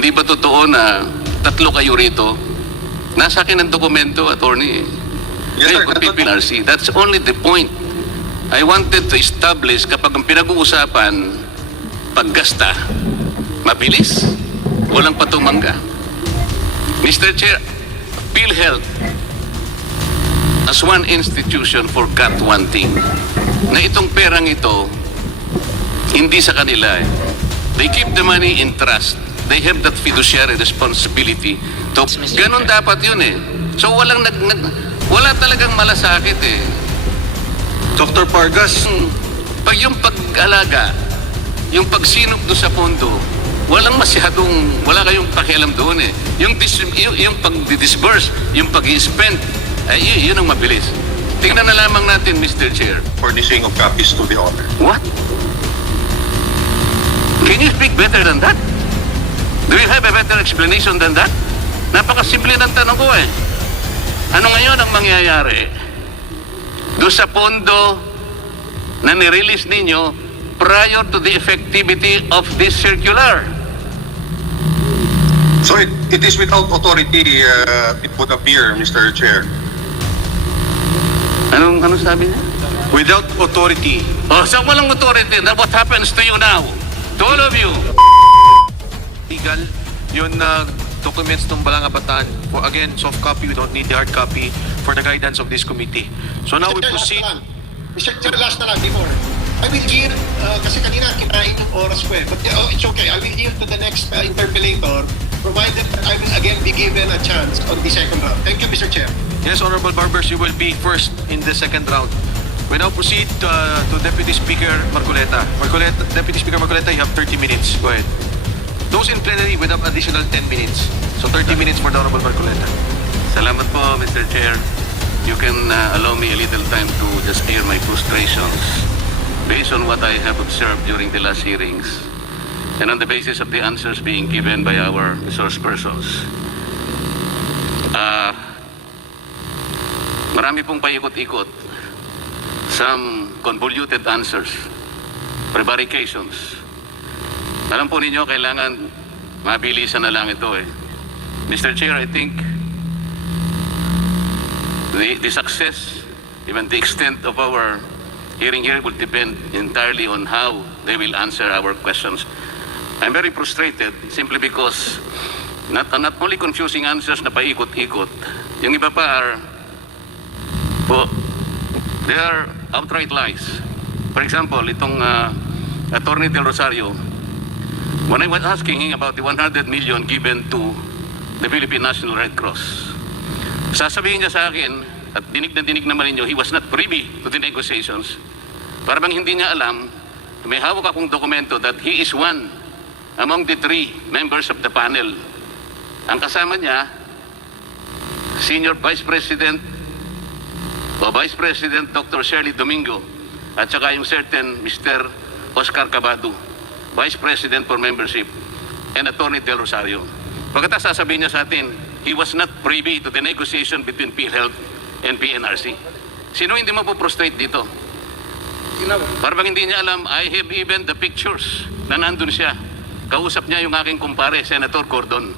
Hindi ba totoo na tatlo kayo rito? Nasa akin ang dokumento, attorney. Yes, sir. PRC. That's only the point. I wanted to establish kapag ang pinag-uusapan, paggasta, mabilis, walang patumangga. Mr. Chair, Philhealth as one institution forgot one thing, na itong perang ito, hindi sa kanila eh. They keep the money in trust. They have that fiduciary responsibility to... Ganon dapat yun eh. So wala talagang malasakit eh. Dr. Pargas, Pag yung pag-alaga, yung pagsinop doon sa pondo, wala kayong pakialam doon eh. Yung pag-disburse, yung pag-spend, ay yun ang mabilis. Tingnan na lamang natin, Mr. Chair. furnishing of copies to the owner. What? Can you speak better than that? Do you have a better explanation than that? Napakasimple ng tanong ko eh. Ano ngayon ang mangyayari doon sa pondo na nirelease ninyo prior to the effectivity of this circular? So it is without authority, it would appear, Mr. Chair. Anong sabi niya? Without authority. Oh, sa walang authority, then what happens to you now? To all of you? Legal, yun documents ng Balangabataan. For again, soft copy, we don't need the hard copy for the guidance of this committee. So now we proceed. Mr. Chair, last na lang, before. I will yield, kasi kanina kinain yung oras ko eh. But it's okay, I will yield to the next interpellator, provided that I will again be given a chance on the second round. Thank you, Mr. Chair. Yes, Honorable Barbers, you will be first in the second round. We now proceed to Deputy Speaker Marcoleta. Deputy Speaker Marcoleta, you have 30 minutes. Go ahead. Those in plenary will have additional 10 minutes. So 30 minutes for the Honorable Marcoleta. Salamat po, Mr. Chair. You can allow me a little time to just air my frustrations based on what I have observed during the last hearings and on the basis of the answers being given by our resource persons. Marami pong paikot-ikot. Some convoluted answers, prevarications. Alam po ninyo, kailangan mabilisan na lang ito eh. Mr. Chair, I think the success, even the extent of our hearing here will depend entirely on how they will answer our questions. I'm very frustrated simply because not only confusing answers na paikot-ikot, yung iba pa they are outright lies. For example, itong Attorney Del Rosario, when I was asking him about the 100 million given to the Philippine National Red Cross, sasabihin niya sa akin, at dinig na dinig naman ninyo, he was not privy to the negotiations. Para bang hindi niya alam, may hawak akong dokumento that he is one among the 3 members of the panel. Ang kasama niya, Senior Vice President Dr. Shirley Domingo, at saka yung certain Mr. Oscar Cabado, Vice President for Membership, and Attorney Del Rosario. Pagkatapos sasabihin niya sa atin, he was not privy to the negotiation between Philhealth and PNRC. Sino hindi mapoprostrate dito? Para bang hindi niya alam, I have even the pictures na nandun siya. Kausap niya yung aking kumpare, Senator Cordon.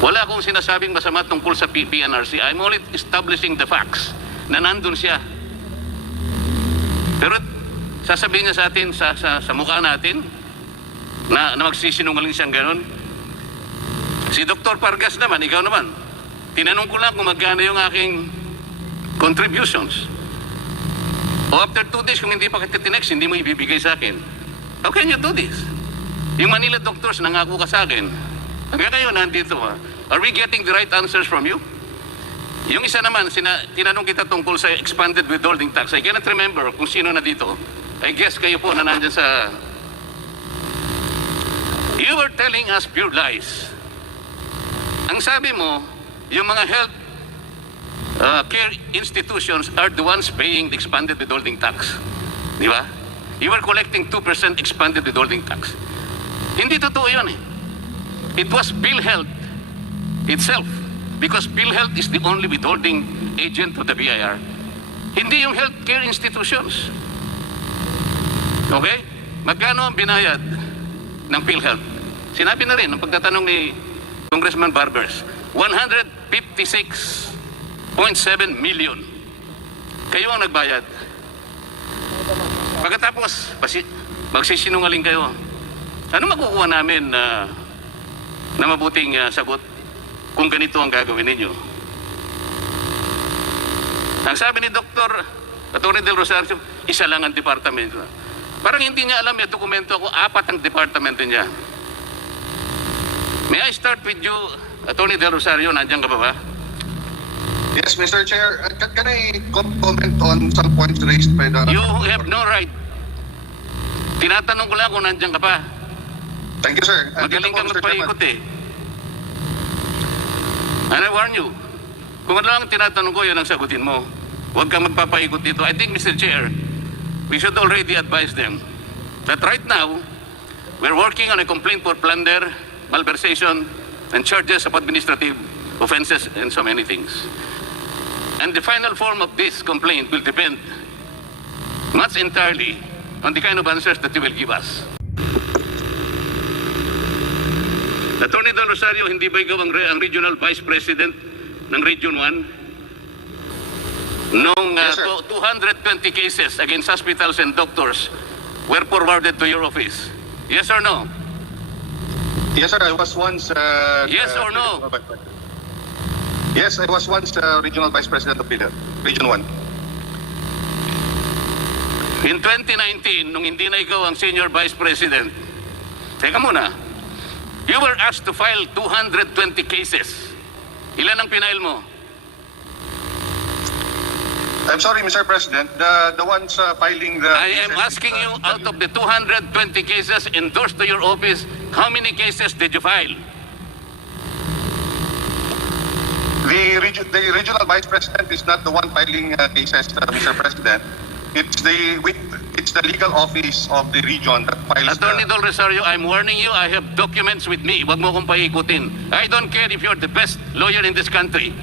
Wala akong sinasabing masama tungkol sa PNRC. I'm only establishing the facts na nandun siya. Pero sasabihin niya sa atin, sa mukha natin, na magsisinungaling siyang gano'n. Si Dr. Pargas naman, ikaw naman, tinanong ko lang kung magkano yung aking contributions. O after 2 days, kung hindi pa kita tinext, hindi mo ibibigay sa akin. How can you do this? Yung Manila doctors, nangako ka sa akin. Hanggang ngayon, nandito ha. Are we getting the right answers from you? Yung isa naman, tinanong kita tungkol sa expanded withholding tax. I cannot remember kung sino na dito. I guess kayo po na nandyan sa... You were telling us pure lies. Ang sabi mo, yung mga health care institutions are the ones paying the expanded withholding tax. Di ba? You were collecting 2% expanded withholding tax. Hindi totoo yun eh. It was Philhealth itself, because Philhealth is the only withholding agent of the BIR. Hindi yung healthcare institutions. Okay? Magkano ang binayad ng Philhealth? Sinabi na rin ng pagtatanong ni Congressman Barbers, 156.7 million. Kayo ang nagbayad. Pagkatapos, magsisinungaling kayo. Ano makukuha namin na mabuting sagot kung ganito ang gagawin ninyo? Ang sabi ni Dr. Atty. Del Rosario, isa lang ang departamento. Parang hindi niya alam yung dokumento ako, 4 ang departamento niya. May I start with you, Atty. Del Rosario, nandiyan ka ba? Yes, Mr. Chair. Can I comment on some points raised by the... You have no right. Tinatanong ko lang kung nandiyan ka pa. Thank you, sir. Magaling kang Mr. Chairman. magpaikot eh. And I warn you, kung ano lang tinatanong ko, yun ang sagutin mo. Huwag kang magpapaikot dito. I think, Mr. Chair, we should already advise them that right now, we're working on a complaint for plunder, malversation, and charges of administrative offenses and so many things. And the final form of this complaint will depend much entirely on the kind of answers that you will give us. Atty. Del Rosario, hindi ba ikaw ang Regional Vice President ng Region 1? Nung Yes, sir. 220 cases against hospitals and doctors were forwarded to your office. Yes or no? Yes, sir. I was once... Yes or no? Yes, I was once Regional Vice President of Philhealth, Region 1. In 2019, nung hindi na ikaw ang Senior Vice President, teka muna, you were asked to file 220 cases. Ilan ang pinail mo? I'm sorry, Mr. President. The ones filing the... I am asking you, out of the 220 cases endorsed to your office, how many cases did you file? The Regional Vice President is not the one filing cases, Mr. President. It's the legal office of the region that files Atty. Del Rosario, I'm warning you, I have documents with me. Huwag mo kong paikutin. I don't care if you're the best lawyer in this country.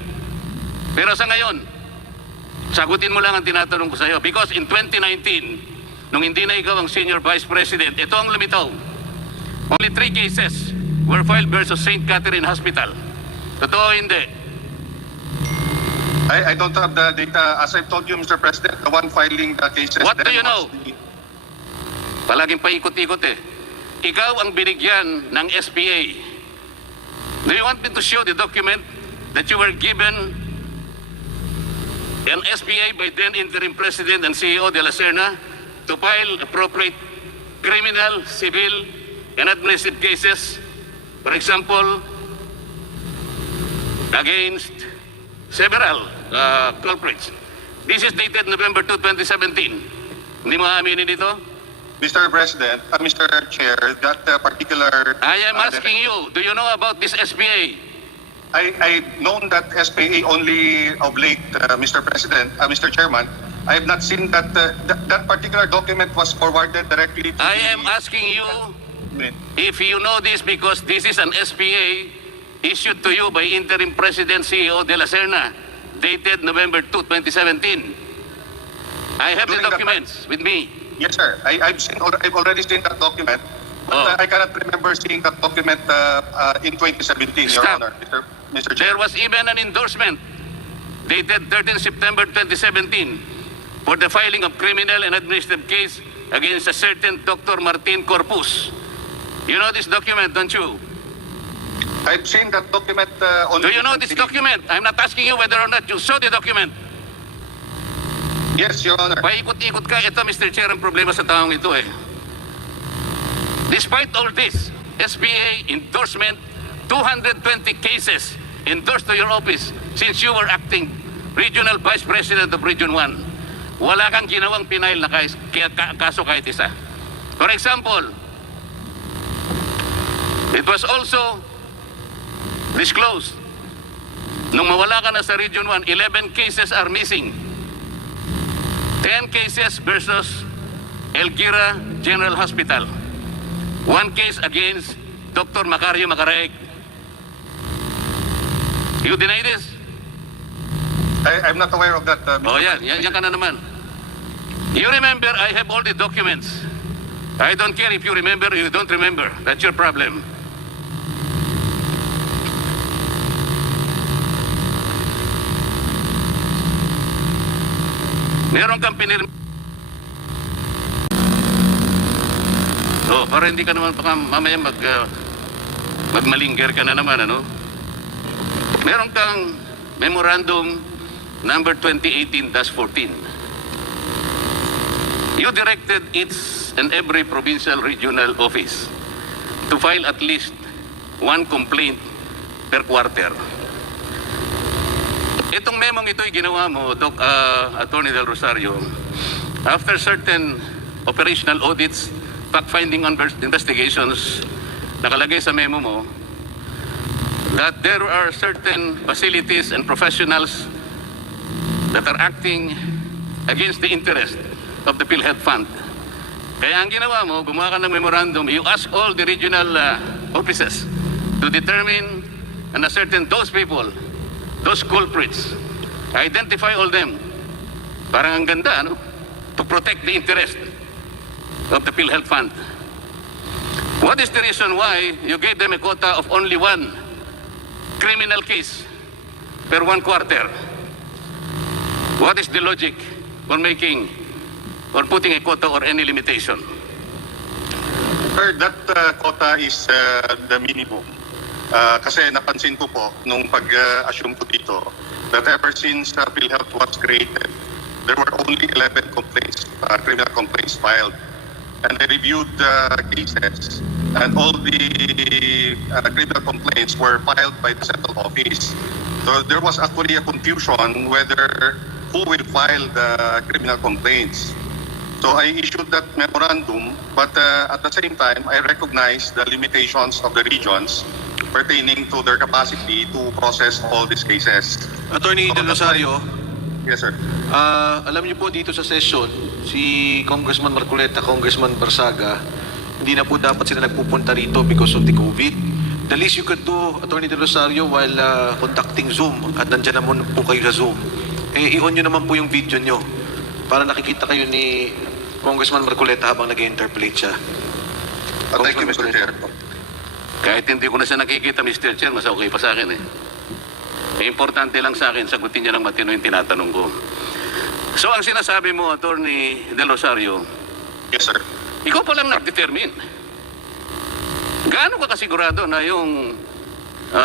Pero sa ngayon, sagutin mo lang ang tinatanong ko sa iyo. Because in 2019, nung hindi na ikaw ang Senior Vice President, ito ang lumitaw. Only 3 cases were filed versus St. Catherine Hospital. Totoo hindi? I don't have the data. As I've told you, Mr. President, the one filing the cases... What do then you know? was the- Palaging paikot-ikot eh. Ikaw ang binigyan ng SPA. Do you want me to show the document that you were given an SPA by then Interim President and CEO de la Serna to file appropriate criminal, civil, and administrative cases, for example, against several culprits. This is dated November 2, 2017. Hindi mo aaminin dito? Mr. President, Mr. Chair, that particular... I am asking you, do you know about this SPA? I've known that SPA only of late, Mr. President, Mr. Chairman. I have not seen that that particular document was forwarded directly to I am asking you if you know this because this is an SPA issued to you by Interim President CEO de la Serna, dated November 2, 2017. I have the During that documents with me. Yes, sir. I've already seen that document. But I cannot remember seeing that document in 2017, Your Stop. Honor, Mr. Chair. There was even an endorsement dated 13 September 2017 for the filing of criminal and administrative case against a certain Dr. Martin Corpus. You know this document, don't you? I've seen that document on... Do you know this document? I'm not asking you whether or not you saw the document. Yes, Your Honor. Paikot-ikot ka. Ito, Mr. Chair, ang problema sa taong ito eh. Despite all this, SPA endorsement, 220 cases endorsed to your office since you were acting Regional Vice President of Region 1. Wala kang ginawang pinail na kaso kahit isa. For example, it was also disclosed nung mawala ka na sa Region 1, 11 cases are missing. 10 cases versus Elguira General Hospital. 1 case against Dr. Macario Macaraeg. You deny this? I'm not aware of that, Mr. Oh, yan. President. Yan ka na naman. You remember, I have all the documents. I don't care if you remember or you don't remember. That's your problem. Meron kang pinirma. Oh, para hindi ka naman baka mamaya magmalinger ka na naman, ano? Meron kang memorandum number 2018-14. You directed each and every provincial regional office to file at least one complaint per quarter. Itong memong ito'y ginawa mo, Attorney Del Rosario, after certain operational audits, fact-finding investigations, nakalagay sa memo mo that there are certain facilities and professionals that are acting against the interest of the Philhealth Fund. Kaya ang ginawa mo, gumawa ka ng memorandum, you ask all the regional offices to determine and ascertain those people, those culprits, identify all them. Parang ang ganda, ano? To protect the interest of the Philhealth Fund. What is the reason why you gave them a quota of only one criminal case per one quarter? What is the logic for making or putting a quota or any limitation? Sir, that quota is the minimum. Kasi napansin ko po nung pag-assume ko dito that ever since Philhealth was created, there were only 11 complaints, criminal complaints filed. And they reviewed the cases, and all the criminal complaints were filed by the central office. So there was actually a confusion whether who will file the criminal complaints. So I issued that memorandum, but at the same time, I recognize the limitations of the regions pertaining to their capacity to process all these cases. Attorney Del Rosario, Yes, sir. alam niyo po dito sa session, si Congressman Marcoleta, Congressman Barsaga, hindi na po dapat sila nagpupunta rito because of the COVID. The least you could do, Attorney Del Rosario, while conducting Zoom, at nandiyan naman po kayo sa Zoom, i-on nyo naman po yung video nyo para nakikita kayo ni Congressman Marcoleta habang nag-interpolate siya. Thank you, Mr. Chair. Kahit hindi ko na siya nakikita, Mr. Chair, mas okay pa sa akin eh. Importante lang sa akin, sagutin niya ng matino yung tinatanong ko. So ang sinasabi mo, Attorney Del Rosario, Yes, sir. ikaw pa lang nag-determine. Gaano ka kasigurado na yung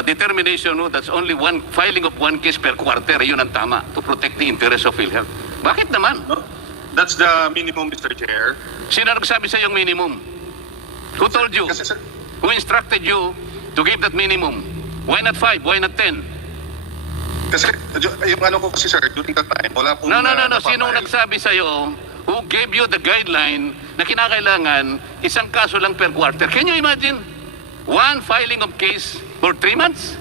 determination mo that's only one filing of one case per quarter, yun ang tama to protect the interest of Philhealth? Bakit naman? No? That's the minimum, Mr. Chair. Sino nagsabi sa yung minimum? Who told you? Kasi, sir, Who instructed you to give that minimum? Why not 5? Why not 10? kasi yung ano ko kasi, sir, during that time, wala pong... No. Sinong nagsabi sa'yo, who gave you the guideline na kinakailangan isang kaso lang per quarter? Can you imagine? One filing of case for 3 months?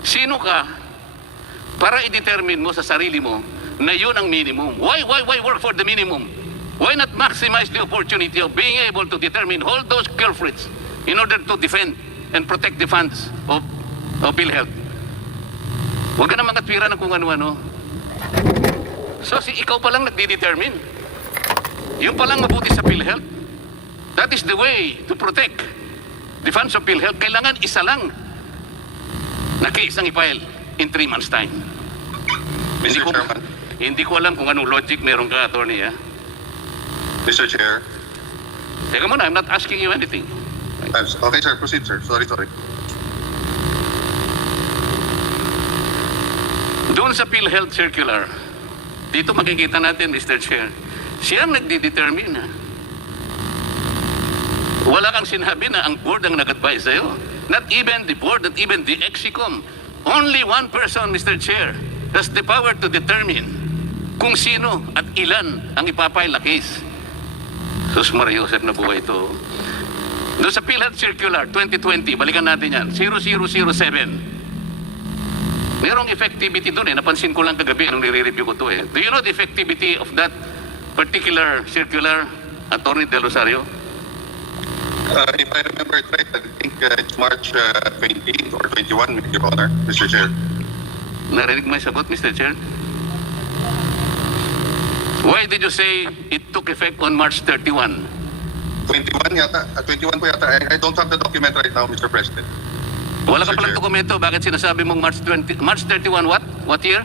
Sino ka para i-determine mo sa sarili mo na yun ang minimum? Why work for the minimum? Why not maximize the opportunity of being able to determine all those culprits in order to defend and protect the funds of Philhealth? Huwag ka na makatwira ng kung ano-ano. So, ikaw pa lang nagdi-determine. Yung pa lang mabuti sa Philhealth. That is the way to protect the funds of Philhealth. Kailangan isa lang na case ang i-file in 3 months' time. Mr. Chairman. Hindi ko alam kung anong logic meron ka, Attorney, ha? Mr. Chair. Teka muna, I'm not asking you anything. Okay, sir. Proceed, sir. Sorry. Doon sa Philhealth Circular, dito makikita natin, Mr. Chair, siya ang nagdi-determine. Ha? Wala kang sinabi na ang board ang nag-advise sa'yo. Not even the board, not even the EXICOM. Only one person, Mr. Chair, has the power to determine kung sino at ilan ang ipapile na case. Sus Maria Josep na buhay ito. Doon sa Philhealth Circular 2020, balikan natin yan, 0007. Merong effectivity doon eh. Napansin ko lang kagabi nung nire-review ko to eh. Do you know the effectivity of that particular circular, Attorney Del Rosario? If I remember it right, I think it's March 20 or 21, Your Honor, Mr. Chair. Narinig mo yung sagot, Mr. Chair? Why did you say it took effect on March 31? 21 yata. 21 po yata. I don't have the document right now, Mr. President. Wala ka Mr. palang Chair. dokumento. Bakit sinasabi mong March 31 what? What year?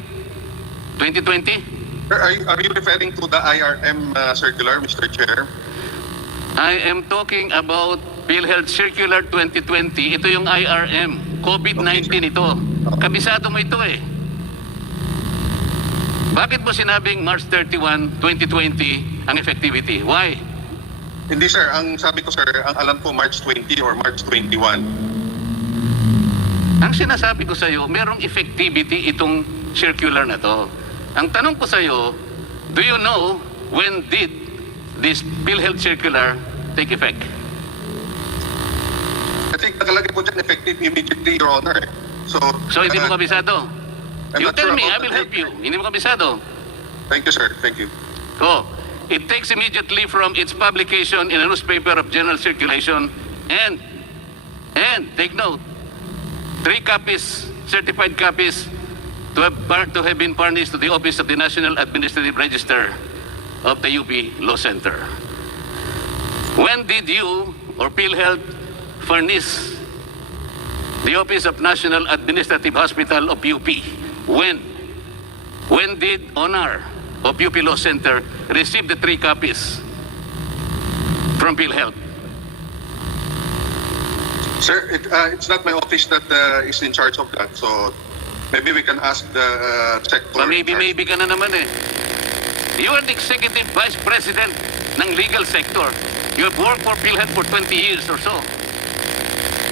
2020? Sir, are you referring to the IRM circular, Mr. Chair? I am talking about Philhealth Circular 2020. Ito yung IRM. COVID-19 ito. Kabisado mo ito eh. Bakit mo sinabing March 31, 2020 ang effectivity? Why? Hindi sir, ang sabi ko sir, ang alam ko March 20 or March 21. Ang sinasabi ko sa iyo, merong effectivity itong circular na to. Ang tanong ko sa iyo, do you know when did this PhilHealth circular take effect? I think nakalagay po dyan effective immediately, Your Honor. So hindi mo kabisado? I'm You not tell sure me, I about will the help date. you. Hindi mo kabisado? Thank you, sir. Thank you. Oh, it takes immediately from its publication in a newspaper of general circulation and take note, 3 copies, certified copies to have been furnished to the Office of the National Administrative Register of the UP Law Center. When did you or PhilHealth furnish the Office of National Administrative Hospital of UP? When? When did Honor of UP Law Center receive the 3 copies from PhilHealth? Sir, it's not my office that is in charge of that. So maybe we can ask the sector. Maybe ka na naman eh. You are the Executive Vice President ng legal sector. You have worked for PhilHealth for 20 years or so.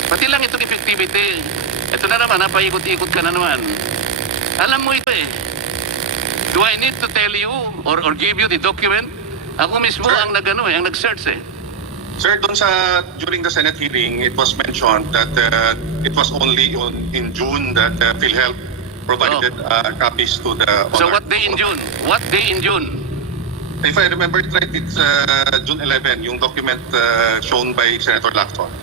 Pati lang itong effectivity. Ito na naman, paikot-ikot ka na naman. Alam mo ito eh. Do I need to tell you or give you the document? Ako mismo Sir. ang ang nag-search eh. Sir, during the Senate hearing, it was mentioned that it was only in June that PhilHealth provided copies to the So Honor. what day in June? What day in June? If I remember it right, it's June 11, yung document shown by Senator Lacson.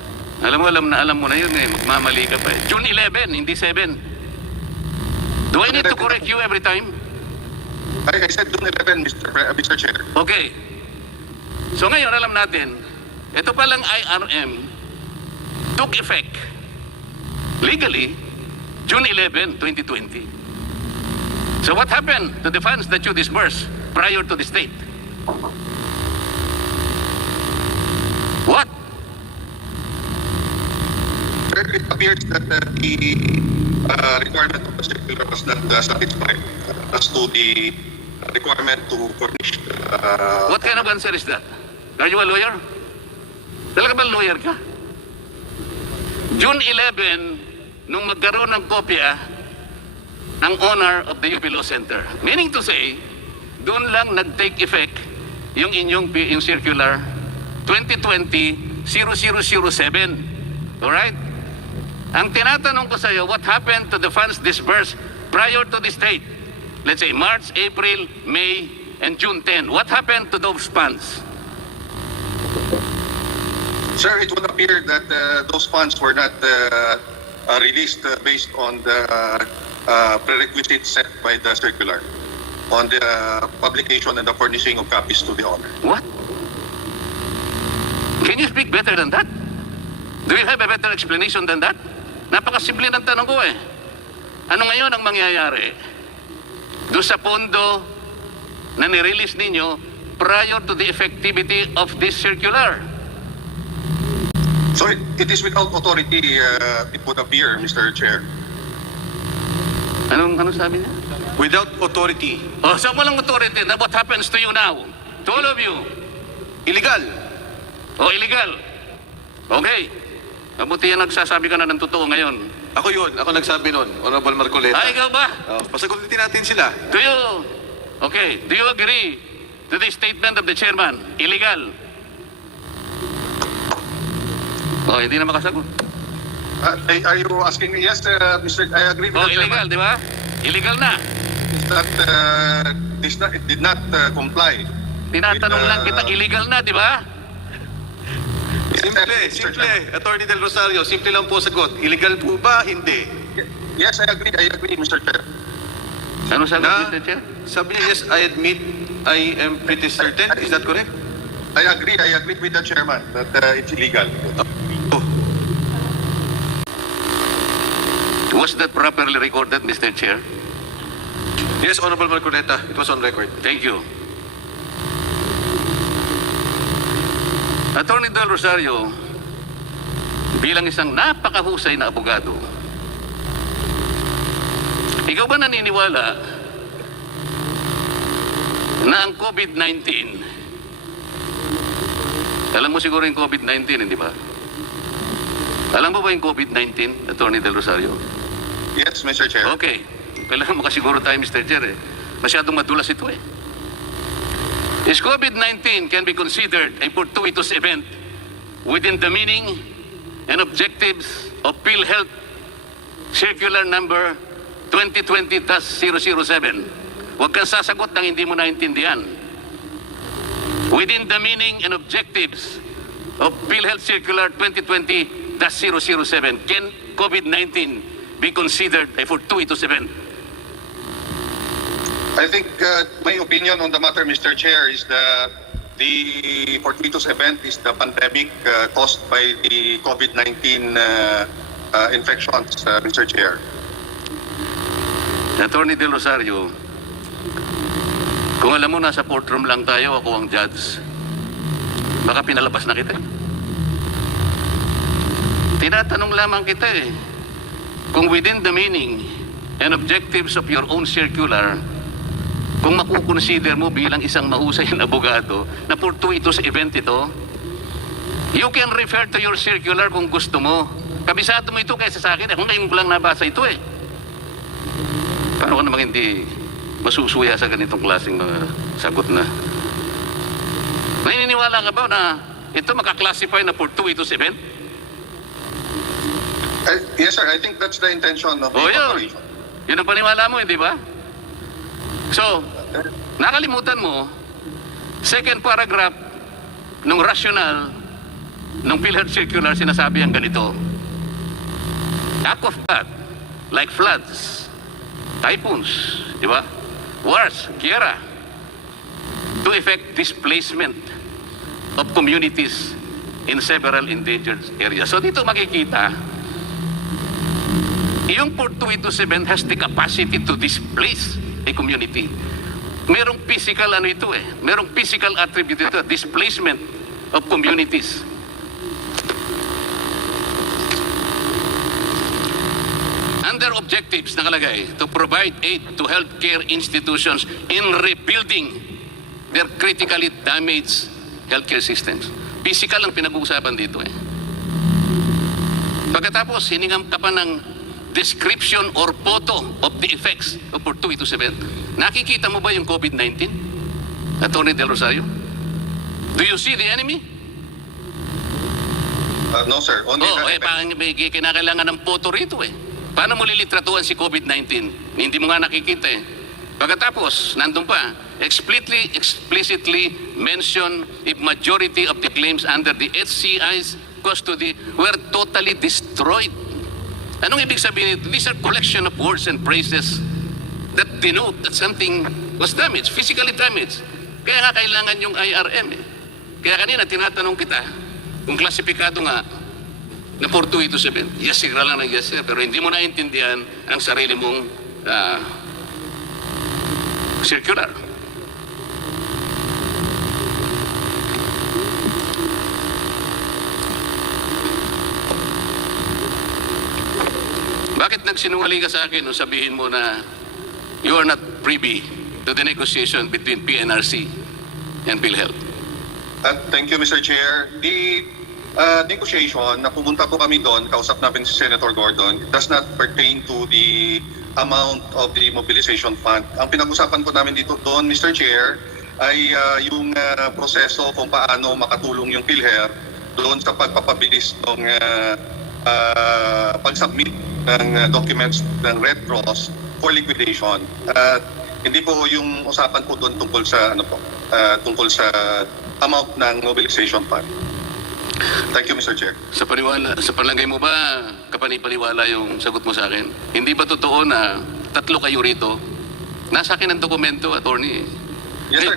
Alam mo na yun eh. Magmamali ka pa eh. June 11, hindi 7. Do I need to correct you every time? I said June 11, Mr. Chair. Okay. So ngayon alam natin, ito palang IRM took effect legally June 11, 2020. So what happened to the funds that you disbursed prior to the state? What? Sir, it appears that the requirement of the circular was not satisfied as to the requirement to furnish. What kind of answer is that? Are you a lawyer? Talaga ba lawyer ka? June 11, nung magkaroon ng kopya ng owner of the UP Law Center. Meaning to say, doon lang nag-take effect yung yung circular 2020-0007. Alright? Ang tinatanong ko sa iyo, what happened to the funds disbursed prior to this date? Let's say March, April, May, and June 10. What happened to those funds? Sir, it would appear that those funds were not released based on the prerequisites set by the circular on the publication and the furnishing of copies to the owner. What? Can you speak better than that? Do you have a better explanation than that? Napakasimple ng tanong ko eh. Ano ngayon ang mangyayari? Doon sa pondo na nirelease ninyo prior to the effectivity of this circular. So it is without authority, it would appear, Mr. Chair. Anong sabi niya? Without authority. Oh, sa walang authority, na what happens to you now? To all of you? Illegal. Oh, illegal. Okay. Mabuti yan nagsasabi ka na ng totoo ngayon. Ako yun. Ako nagsabi nun. Honorable Marcoleta. Ay, ikaw ba? Pasagutin natin sila. Do you agree to the statement of the chairman? Illegal. Oh, hindi na makasagot. Are you asking me? Yes, Mr. I agree with Oh, the illegal, chairman. di ba? Illegal na. It did not comply. Tinatanong lang kita, illegal na, di ba? Simple. Attorney Del Rosario, simple lang po sagot. Illegal po ba? Hindi. Yes, I agree, Mr. Chair. Ano sagot, Na, Mr. Chair? sabi niya, yes, I admit, I am pretty certain. Is that correct? I agree with the chairman that it's illegal. Was that properly recorded, Mr. Chair? Yes, Honorable Marcoleta, it was on record. Thank you. Attorney Del Rosario, bilang isang napakahusay na abogado, ikaw ba naniniwala na ang COVID-19, alam mo siguro yung COVID-19, hindi ba? Alam mo ba yung COVID-19, Attorney Del Rosario? Yes, Mr. Chair. Okay. Kailangan makasiguro tayo, Mr. Chair. Masyadong madulas ito eh. Is COVID-19 can be considered a fortuitous event within the meaning and objectives of Philhealth Circular Number 2020-007. Huwag kang sasagot ng hindi mo naintindihan. Within the meaning and objectives of Philhealth Circular 2020-007, can COVID-19 be considered a fortuitous event? I think my opinion on the matter, Mr. Chair, is that the fortuitous event is the pandemic caused by the COVID-19 infections, Mr. Chair. Attorney Del Rosario, kung alam mo nasa courtroom lang tayo, ako ang judge, baka pinalabas na kita. Tinatanong lamang kita eh, kung within the meaning and objectives of your own circular, kung makukonsider mo bilang isang mahusay na abogado na fortuitous event ito, you can refer to your circular kung gusto mo. Kabisado mo ito kaysa sa akin. Kung ngayon ko lang nabasa ito eh. Paano ka namang hindi masusuya sa ganitong klaseng mga sagot na? Naniniwala ka ba na ito makaklasify na fortuitous event? Yes, sir. I think that's the intention of the corporation. Yun ang paniwala mo, hindi ba? So, nakalimutan mo, second paragraph nung rational nung Philhealth Circular sinasabi ang ganito. Act of God, like floods, typhoons, di ba? Wars, gera, to effect displacement of communities in several endangered areas. So dito makikita, yung fortuitous event has the capacity to displace a community. Merong physical ano ito eh, merong physical attribute ito, displacement of communities. Under objectives nakalagay, to provide aid to healthcare institutions in rebuilding their critically damaged healthcare systems. Physical ang pinag-uusapan dito eh. Pagkatapos, hiningam ka pa ng description or photo of the effects of fortuitous event. Nakikita mo ba yung COVID-19? Attorney Del Rosario? Do you see the enemy? No, sir. Only May kinakailangan ng photo rito eh. Paano mo lilitratuhan si COVID-19? Hindi mo nga nakikita eh. Pagkatapos, nandun pa, explicitly mention if majority of the claims under the HCI's custody were totally destroyed. Anong ibig sabihin nito? These are collection of words and phrases that denote that something was damaged, physically damaged. Kaya nga kailangan yung IRM eh. Kaya kanina tinatanong kita kung klasifikado nga na fortuitous event. Yes, sir lang ng yes, sir. Pero hindi mo naintindihan ang sarili mong circular. Bakit nagsinungaling ka sa akin nung sabihin mo na you are not privy to the negotiation between PNRC and Philhealth? Thank you, Mr. Chair. The negotiation, na pumunta po kami doon, kausap namin si Senator Gordon, it does not pertain to the amount of the mobilization fund. Ang pinag-usapan po namin dito doon, Mr. Chair, ay yung proseso kung paano makatulong yung Philhealth doon sa pagpapabilis ng pag-submit ng documents ng Red Cross for liquidation. Hindi po yung usapan po doon tungkol sa tungkol sa amount ng mobilization fund. Thank you, Mr. Chair. Sa palagay mo ba, kapanipaniwala yung sagot mo sa akin? Hindi ba totoo na tatlo kayo rito? Nasa akin ang dokumento, attorney. Yes, sir.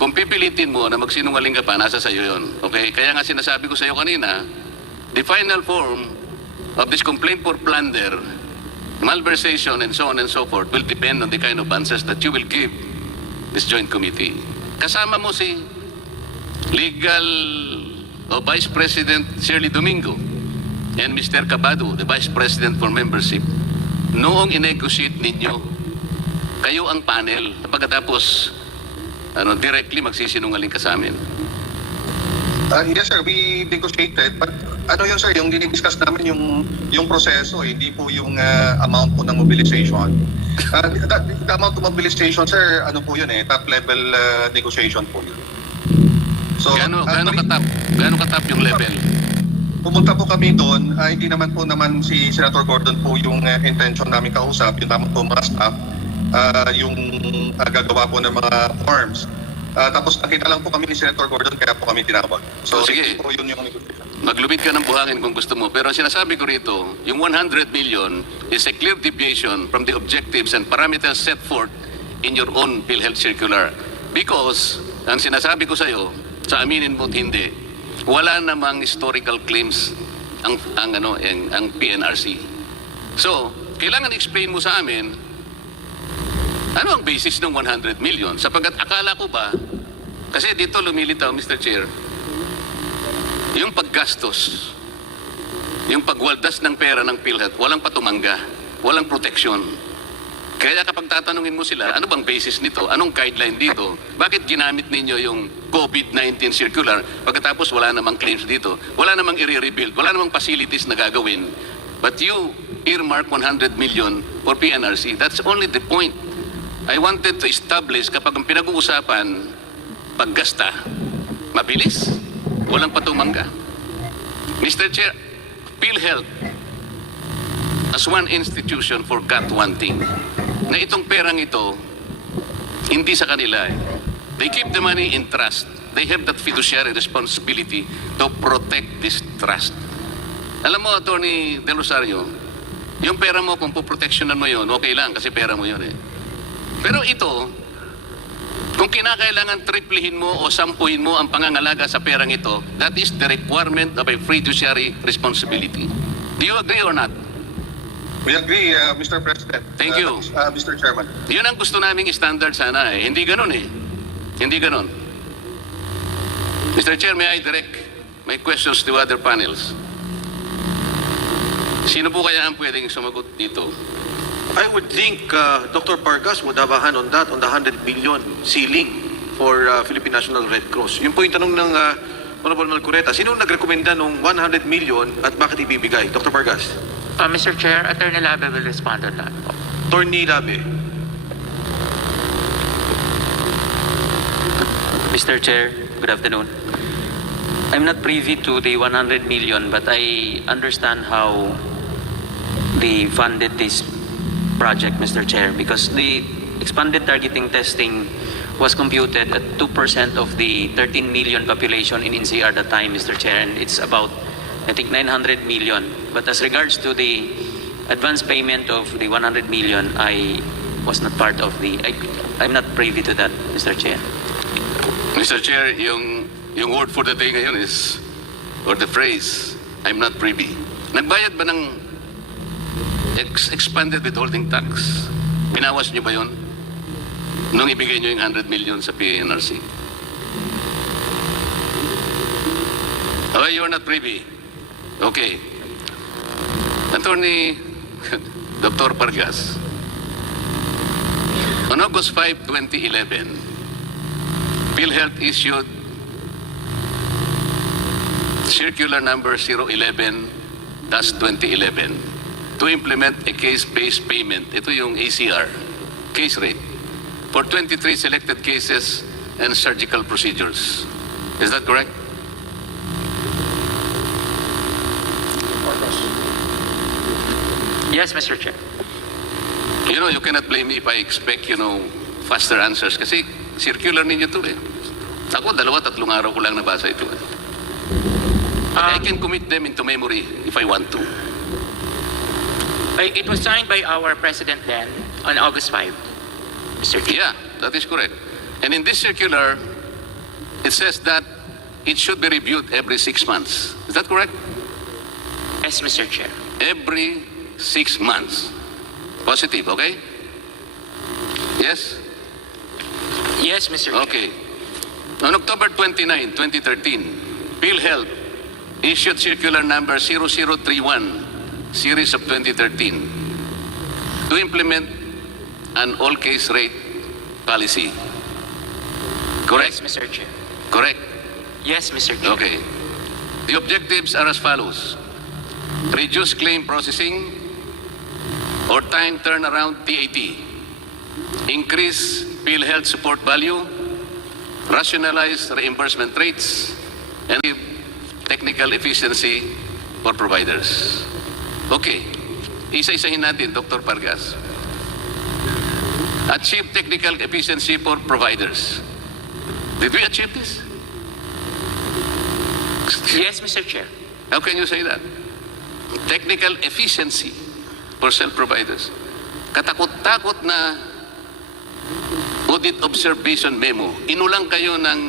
Kung pipilitin mo na magsinungaling ka pa, nasa sayo yun. Okay? Kaya nga sinasabi ko sa iyo kanina, the final form of this complaint for plunder malversation and so on and so forth will depend on the kind of answers that you will give this joint committee. Kasama mo si Legal Vice President Shirley Domingo and Mr. Cabado, the Vice President for Membership. Noong i-negotiate ninyo, kayo ang panel. Pagkatapos, directly magsisinungaling ka sa amin. Yes sir, we negotiated, but yun sir, yung dinidiscuss namin yung proseso, hindi po yung amount po ng mobilization. The amount of mobilization sir, po yun top level negotiation po yun. So, Gaano katap yung level? Pumunta po kami doon, hindi naman si Senator Gordon po yung intention namin kausap, yung naman po mga staff, yung gagawa po ng mga forms. Tapos nakita lang po kami ni Senator Gordon kaya po kami tinawag. So sige, po yun yung negotiation. maglubid ka ng buhangin kung gusto mo. Pero ang sinasabi ko rito, yung 100 million is a clear deviation from the objectives and parameters set forth in your own Philhealth circular. Because, ang sinasabi ko sa'yo, sa aminin mo't hindi, wala namang historical claims ang PNRC. So, kailangan explain mo sa amin ano ang basis ng 100 million? Sapagkat akala ko ba, kasi dito lumilitaw, Mr. Chair, yung paggastos, yung pagwaldas ng pera ng PhilHealth, walang patumangga, walang proteksyon. Kaya kapag tatanungin mo sila, ano bang basis nito? Anong guideline dito? Bakit ginamit ninyo yung COVID-19 circular pagkatapos wala namang claims dito? Wala namang i-rebuild, wala namang facilities na gagawin. But you earmark 100 million for PNRC. That's only the point. I wanted to establish kapag ang pinag-uusapan, paggasta, mabilis, walang patumangga. Mr. Chair, PhilHealth as one institution forgot one thing, na itong perang ito, hindi sa kanila eh. They keep the money in trust. They have that fiduciary responsibility to protect this trust. Alam mo, Atty. De Rosario, yung pera mo, kung poproteksyonan mo yun, okay lang kasi pera mo yun eh. Pero ito, kung kinakailangan triplihin mo o sampuhin mo ang pangangalaga sa perang ito, that is the requirement of a fiduciary responsibility. Do you agree or not? We agree, Mr. President. Thank you. Mr. Chairman. Yun ang gusto naming standard sana eh. Hindi ganun eh. Hindi ganun. Mr. Chair, may I direct my questions to other panels? Sino po kaya ang pwedeng sumagot dito? I would think Dr. Pargas would have a hand on that, on the 100 billion ceiling for Philippine National Red Cross. Yun po yung tanong ng Honorable Marcoleta. Sino nagrekomenda ng 100 million at bakit ibibigay? Dr. Pargas. Mr. Chair, Attorney Labe will respond on that. Attorney Labe. Mr. Chair, good afternoon. I'm not privy to the 100 million, but I understand how they funded this project, Mr. Chair, because the expanded targeting testing was computed at 2% of the 13 million population in NCR at the time, Mr. Chair, and it's about, I think, 900 million. But as regards to the advance payment of the 100 million, I was not part of I'm not privy to that, Mr. Chair. Mr. Chair, yung word for the day ngayon is, or the phrase, I'm not privy. Nagbayad ba ng expanded withholding tax? Pinawas nyo ba yun? Nung ibigay nyo yung 100 million sa PNRC? Okay, you're not privy. Okay. Attorney Dr. Pargas, on August 5, 2011, PhilHealth issued circular number 011-2011 to implement a case-based payment. Ito yung ACR, case rate, for 23 selected cases and surgical procedures. Is that correct? Yes, Mr. Chair. You know, you cannot blame me if I expect, faster answers kasi circular ninyo to eh. Ako, 2-3 araw ko lang nabasa ito eh. But I can commit them into memory if I want to. It was signed by our president then on August 5, Mr. Chair. Yeah, that is correct. And in this circular, it says that it should be reviewed every 6 months. Is that correct? Yes, Mr. Chair. Every 6 months. Positive, okay? Yes? Yes, Mr. Chair. Okay. On October 29, 2013, Philhealth issued circular number 0031, series of 2013, to implement an all-case rate policy. Correct? Yes, Mr. Chair. Correct? Yes, Mr. Chair. Okay. The objectives are as follows. Reduce claim processing or time turnaround TAT. Increase PhilHealth support value. Rationalize reimbursement rates. And give technical efficiency for providers. Okay. Isa-isahin natin, Dr. Pargas. Achieve technical efficiency for providers. Did we achieve this? Yes, Mr. Chair. How can you say that? Technical efficiency for self-providers. Katakot-takot na audit observation memo. Inulang kayo ng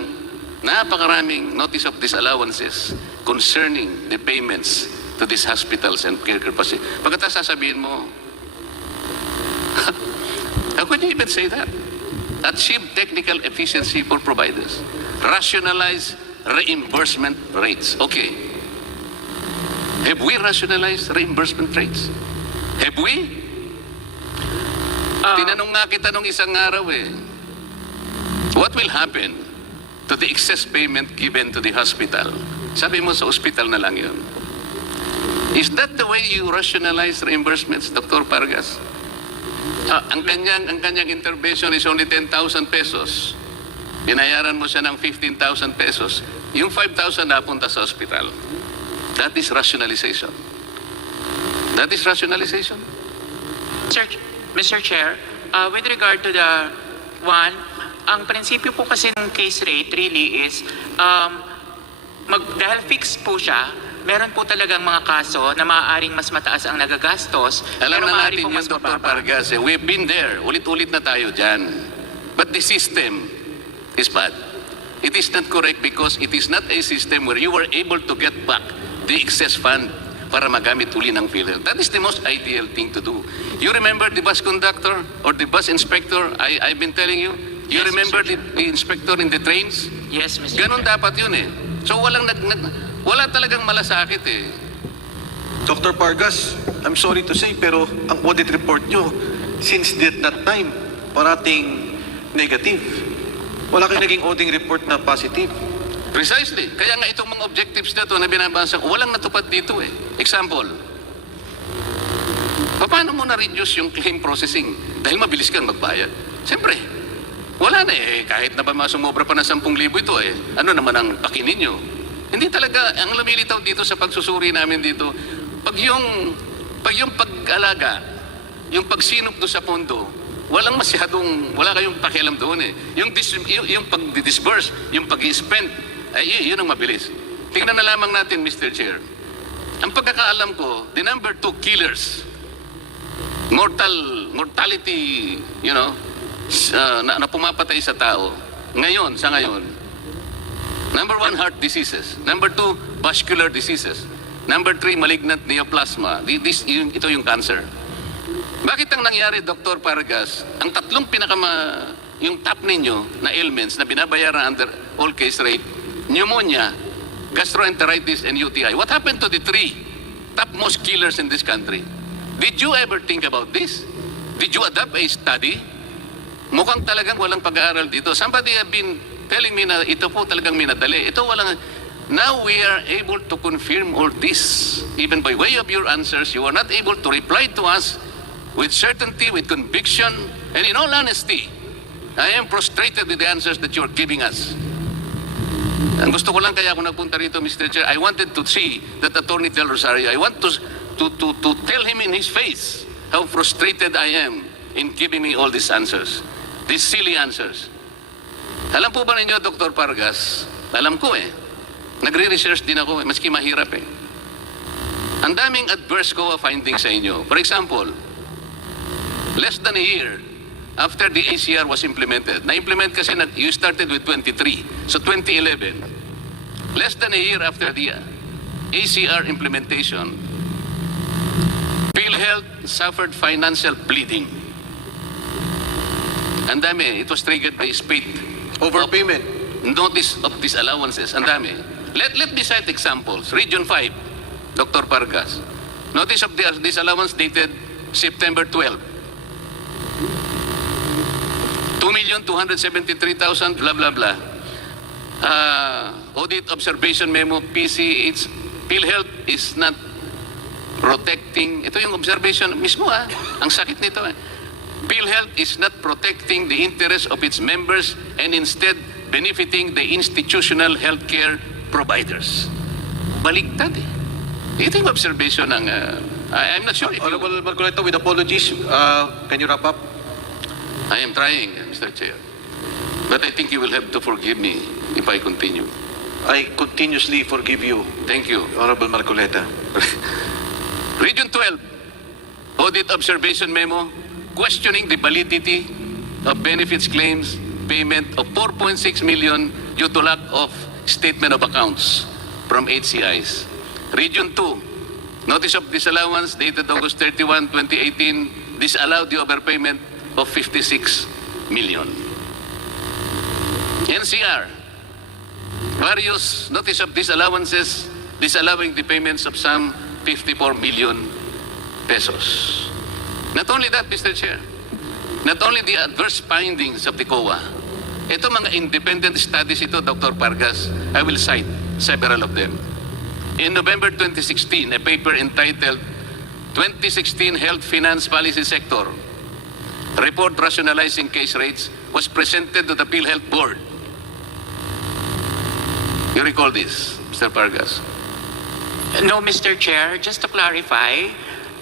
napakaraming notice of disallowances concerning the payments to these hospitals and care capacity. Pagkatapos sasabihin mo, how could you even say that? Achieve technical efficiency for providers. Rationalize reimbursement rates. Okay. Have we rationalized reimbursement rates? Have we? Tinanong nga kita nung isang araw what will happen to the excess payment given to the hospital? Sabi mo sa hospital na lang yun. Is that the way you rationalize reimbursements, Dr. Pargas? Ang kanyang intervention is only 10,000 pesos. Binayaran mo siya ng 15,000 pesos. Yung 5,000 napunta sa hospital. That is rationalization. That is rationalization. Mr. Chair, with regard to the one, ang prinsipyo po kasi ng case rate really is dahil fixed po siya, meron po talagang mga kaso na maaaring mas mataas ang nagagastos. Alam pero na maaari natin po yun, mas Dr. mababa. Pargas. We've been there. Ulit-ulit na tayo dyan. But the system is bad. It is not correct because it is not a system where you were able to get back the excess fund para magamit uli ng PhilHealth. That is the most ideal thing to do. You remember the bus conductor or the bus inspector? I've been telling you. You Yes, remember Mr. the inspector in the trains? Yes, Mr. Ganon Chair. dapat yun So wala talagang malasakit Dr. Pargas, I'm sorry to say, pero ang audit report nyo, since that time, parating negative. Wala kayong naging auditing report na positive. Precisely. Kaya nga itong mga objectives na ito na binabasa ko, walang natupad dito Example, paano mo na-reduce yung claim processing? Dahil mabilis kang magbayad. Siyempre, wala na kahit na ba masumobra pa ng 10,000 ito Ano naman ang paki ninyo? Hindi talaga, ang lumilitaw dito sa pagsusuri namin dito, pag yung pag-alaga, yung pagsinop doon sa pondo, wala kayong pakialam doon Yung pag-disburse, yung pag-spend, yun ang mabilis. Tingnan na lamang natin, Mr. Chair. Ang pagkakaalam ko, the number 2 killers, mortality, na pumapatay sa tao, sa ngayon, number 1, heart diseases. Number 2, vascular diseases. Number 3, malignant neoplasma. Ito yung cancer. Bakit ang nangyari, Dr. Pargas, ang tatlong yung top ninyo na ailments na binabayaran under all case rate, pneumonia, gastroenteritis, and UTI. What happened to the 3 topmost killers in this country? Did you ever think about this? Did you adopt a study? Mukhang talagang walang pag-aaral dito. Somebody have been telling me na ito po talagang minadali. Now we are able to confirm all this. Even by way of your answers, you are not able to reply to us with certainty, with conviction, and in all honesty, I am frustrated with the answers that you are giving us. Ang gusto ko lang kaya ako nagpunta rito, Mr. Chair, I wanted to see that Attorney Del Rosario. I want to tell him in his face how frustrated I am in giving me all these answers. These silly answers. Alam po ba ninyo, Dr. Pargas? Alam ko Nagre-research din ako maski mahirap Ang daming adverse COA findings sa inyo. For example, less than a year after the ACR was implemented. Na-implement kasi you started with 23. So 2011. Less than a year after the ACR implementation, PhilHealth suffered financial bleeding. Ang dami. It was triggered by spate Overpayment. notice of disallowances. Ang dami. Let me cite examples. Region 5, Dr. Pargas. Notice of disallowance dated September 12. 2,273,000, blah, blah, blah. Audit observation memo, PCH. Philhealth is not protecting. Ito yung observation mismo, Ang sakit nito, Philhealth is not protecting the interests of its members and instead benefiting the institutional healthcare providers. Baliktad, Ito yung observation ng... I'm not sure if you... Honorable Marcoleta, with apologies, can you wrap up? I am trying, Mr. Chair. But I think you will have to forgive me if I continue. I continuously forgive you, Thank you. Honorable Marcoleta. Region 12, audit observation memo, questioning the validity of benefits claims payment of 4.6 million due to lack of statement of accounts from HCIs. Region 2, notice of disallowance dated August 31, 2018, disallowed the overpayment of 56 million. NCR, various notice of disallowances disallowing the payments of some 54 million pesos. Not only that, Mr. Chair, not only the adverse findings of the COA, ito mga independent studies ito, Dr. Pargas, I will cite several of them. In November 2016, a paper entitled 2016 Health Finance Policy Sector Report Rationalizing Case Rates was presented to the Philhealth Board. You recall this, Mr. Pargas? No, Mr. Chair, just to clarify,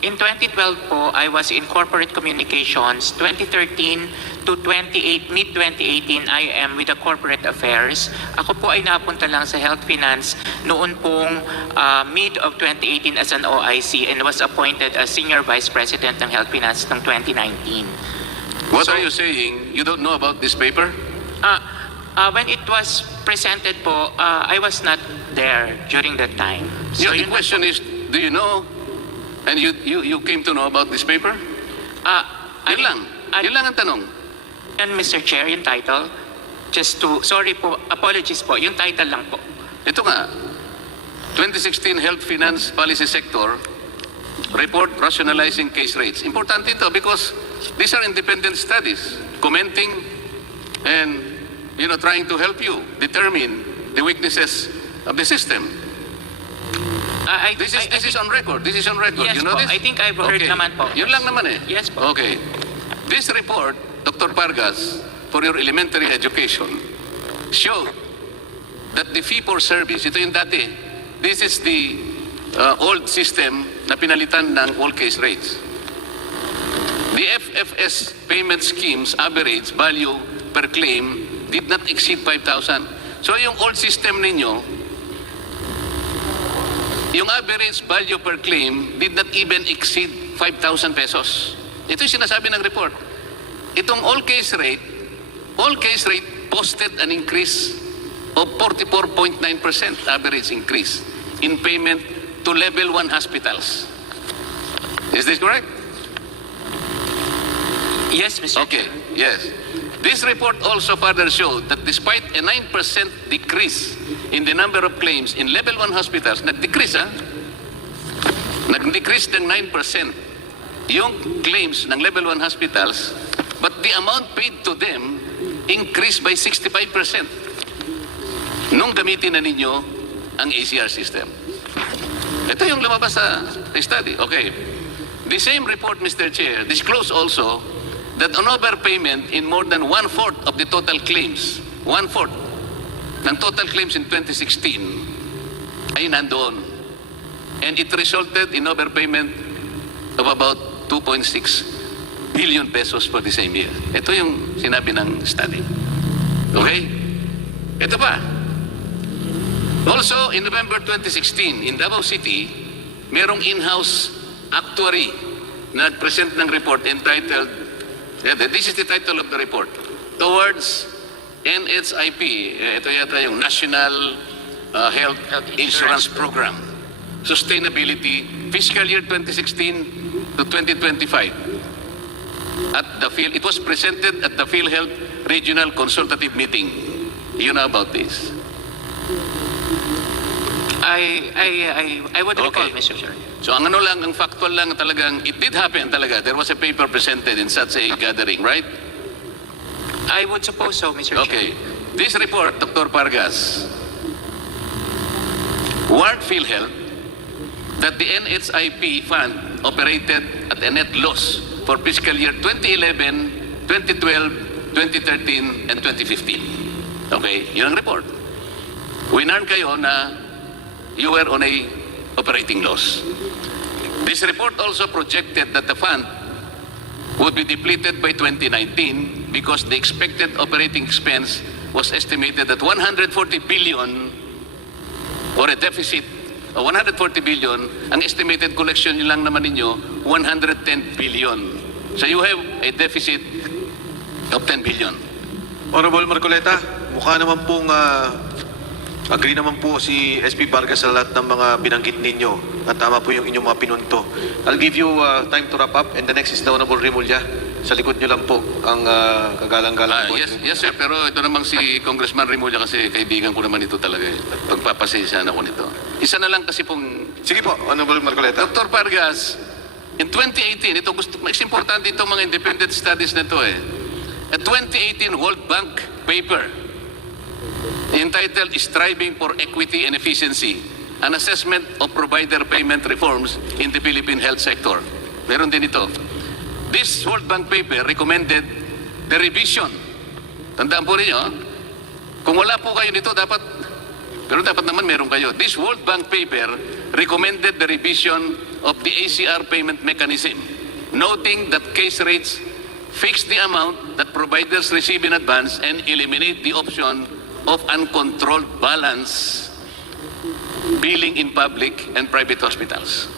in 2012 po, I was in corporate communications. 2013 to mid-2018, I am with the corporate affairs. Ako po ay napunta lang sa health finance noon pong mid of 2018 as an OIC and was appointed as Senior Vice President ng Health Finance ng 2019. What are you saying? You don't know about this paper? When it was presented po, I was not there during that time. So the yun question is, do you know? And you came to know about this paper? Yun lang. Yun lang ang tanong. And Mr. Chair, yung title, just to, sorry po, apologies po, yung title lang po. Ito nga, 2016 Health Finance Policy Sector Report Rationalizing Case Rates. Importante ito because these are independent studies commenting and trying to help you determine the weaknesses of the system. This is on record. This is on record. Yes You know po, this? I think I've heard naman po. Yun lang naman Yes po. Okay. This report, Dr. Pargas, for your elementary education, showed that the fee for service, ito yung dati, this is the old system na pinalitan ng all case rates. The FFS payment schemes average value per claim did not exceed 5,000. So yung old system ninyo, yung average value per claim did not even exceed 5,000 pesos. Ito yung sinasabi ng report. Itong all case rate posted an increase of 44.9% average increase in payment to level 1 hospitals. Is this correct? Yes, Mr. Okay, yes. This report also further showed that despite a 9% decrease in the number of claims in level 1 hospitals, nag-decrease ng 9% yung claims ng level 1 hospitals, but the amount paid to them increased by 65% nung gamitin na ninyo ang ACR system. Ito yung lumabas sa study. Okay. The same report, Mr. Chair, disclosed also that an overpayment in more than 1/4 of the total claims, 1/4 ng total claims in 2016 ay nandoon. And it resulted in overpayment of about 2.6 billion pesos for the same year. Ito yung sinabi ng study. Okay? Ito pa. Also, in November 2016, in Davao City, merong in-house actuary na nag-present ng report entitled, this is the title of the report, Towards NHIP, ito yata yung National Health Insurance Program. sustainability fiscal year 2016 to 2025. It was presented at the Philhealth Regional Consultative Meeting. You know about this? I would recall, Okay. Mr. Chair. So ang factual lang talagang, it did happen talaga. There was a paper presented in such a gathering, right? I would suppose so, Mr. Chair. Okay. This report, Dr. Pargas, warned Philhealth that the NHIP fund operated at a net loss for fiscal year 2011, 2012, 2013, and 2015. Okay, yun ang report. Winarn kayo na you were on a operating loss. This report also projected that the fund would be depleted by 2019 because the expected operating expense was estimated at 140 billion or a deficit of 140 billion. Ang estimated collection nyo lang naman ninyo 110 billion. So you have a deficit of 10 billion. Honorable Marcoleta, mukha naman pong agree naman po si SP Vargas sa lahat ng mga binanggit ninyo at tama po yung inyong mga pinunto. I'll give you time to wrap up and the next is the Honorable Rimulya. Sa likod nyo lang po ang kagalang-galang po. Yes sir, pero ito namang si Congressman Rimulya kasi kaibigan ko naman ito talaga. Pagpapasensyahan ako nito. Isa na lang kasi pong... Sige po, Honorable Marcoleta. Dr. Vargas, in 2018, ito mas importante itong mga independent studies na ito eh. A 2018 World Bank paper entitled Striving for Equity and Efficiency, an assessment of provider payment reforms in the Philippine health sector. Meron din ito. This World Bank paper recommended the revision. Tandaan po ninyo, kung wala po kayo dito, dapat naman meron kayo. This World Bank paper recommended the revision of the ACR payment mechanism, noting that case rates fix the amount that providers receive in advance and eliminate the option of uncontrolled balance billing in public and private hospitals.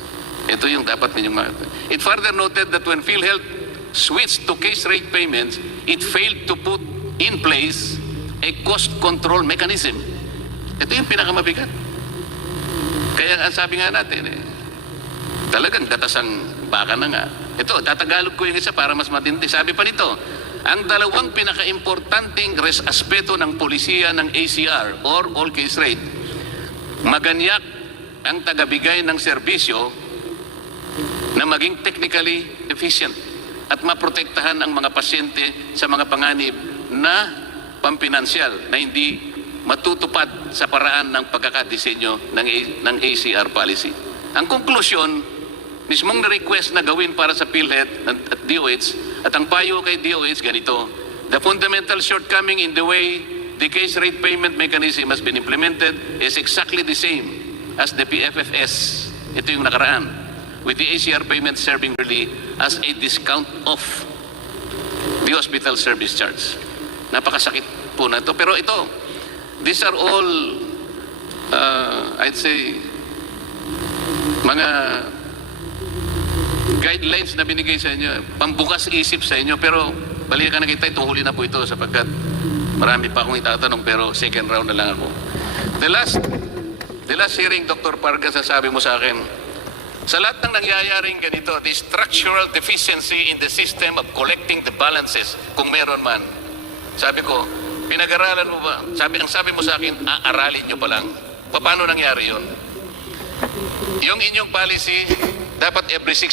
Ito yung dapat ninyong makita. It further noted that when PhilHealth switched to case rate payments, it failed to put in place a cost control mechanism. Ito yung pinakamabigat. Kaya ang sabi nga natin, talagang datasang baka na nga. Ito, tatagalog ko yung isa para mas matindi. Sabi pa nito, ang dalawang pinaka-importanting aspeto ng polisiya ng ACR or all case rate, maganyak ang tagabigay ng serbisyo na maging technically efficient at maprotektahan ang mga pasyente sa mga panganib na pampinansyal na hindi matutupad sa paraan ng pagkakadisenyo ng ACR policy. Ang konklusyon, mismong na-request na gawin para sa PhilHealth at DOH, at ang payo kay DOH ganito, the fundamental shortcoming in the way the case rate payment mechanism has been implemented is exactly the same as the PFFS. Ito yung nakaraan, with the ACR payment serving really as a discount off the hospital service charge. Napakasakit po na ito. Pero ito, these are all, I'd say, mga guidelines na binigay sa inyo, pambukas isip sa inyo, pero balikan na kita, huli na po ito sapagkat marami pa akong itatanong pero second round na lang ako. The last hearing, Dr. Pargas, sabi mo sa akin, sa lahat ng nangyayaring ganito, the structural deficiency in the system of collecting the balances, kung meron man, sabi ko, pinag-aralan mo ba? Ang sabi mo sa akin, aaralin nyo pa lang. Paano nangyari yun? Yung inyong policy, dapat every 6